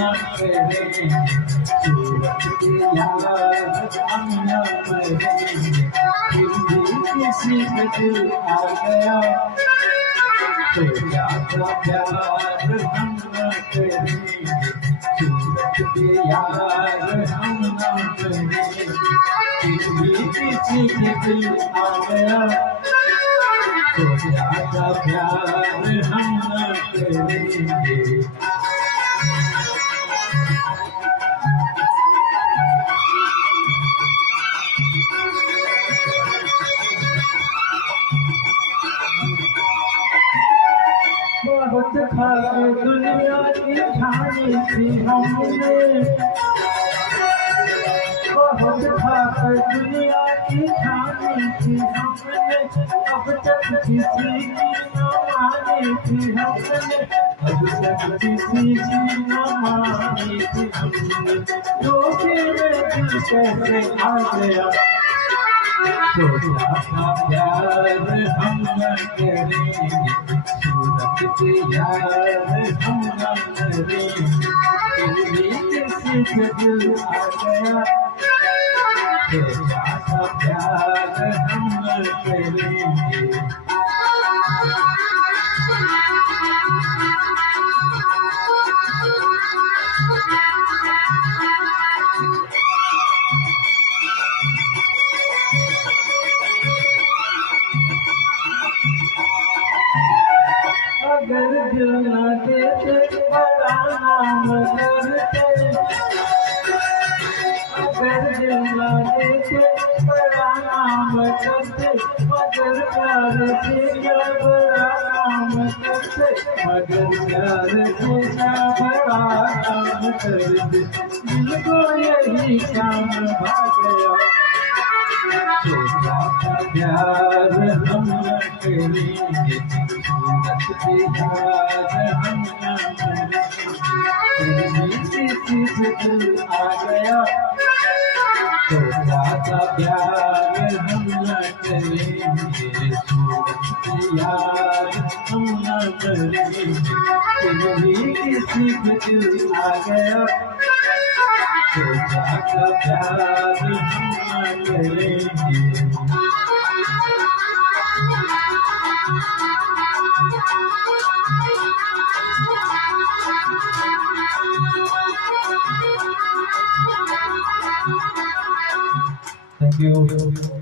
न करेंगे, सूरत के यार हम न मरेंगे। फिर भी किसी पे दिल आ गया तो ज्यादा प्यार हम न करेंगे, सूरत के यार हम न करेंगे। फिर भी किसी के दिल आ गया तो ज्यादा प्यार हम न करेंगे। बहुत खाए दुनिया की खानी थी हमने, बहुत खाए दुनिया की खानी थी हमने। अब तक किसी की न मानी थी हमने, अब तक किसी की न मानी थी हमने। धोखे में दिल कैसे आ गया, सोचा था प्यार हम न करेंगे, सूरत के यार हम न करेंगे। फिर भी किसी पे दिल आ गया, सोचा था प्यार हम न करेंगे। अगर दिल न देते बड़ा नाम करते, अगर दिल न देते बड़ा नाम करते। मगर प्यार से क्या बड़ा नाम करते, मगर प्यार से क्या बड़ा नाम करते। दिल को यही काम भाग गया, सोचा था प्यार हम न करेंगे, सूरत के यार हम न करेंगे। फिर भी किसी से दिल आ गया, सोचा था प्यार हम न करेंगे, सूरत के यार हम न करेंगे। फिर भी किसी से दिल आ गया, सोचा था प्यार हम न करेंगे। Thank you.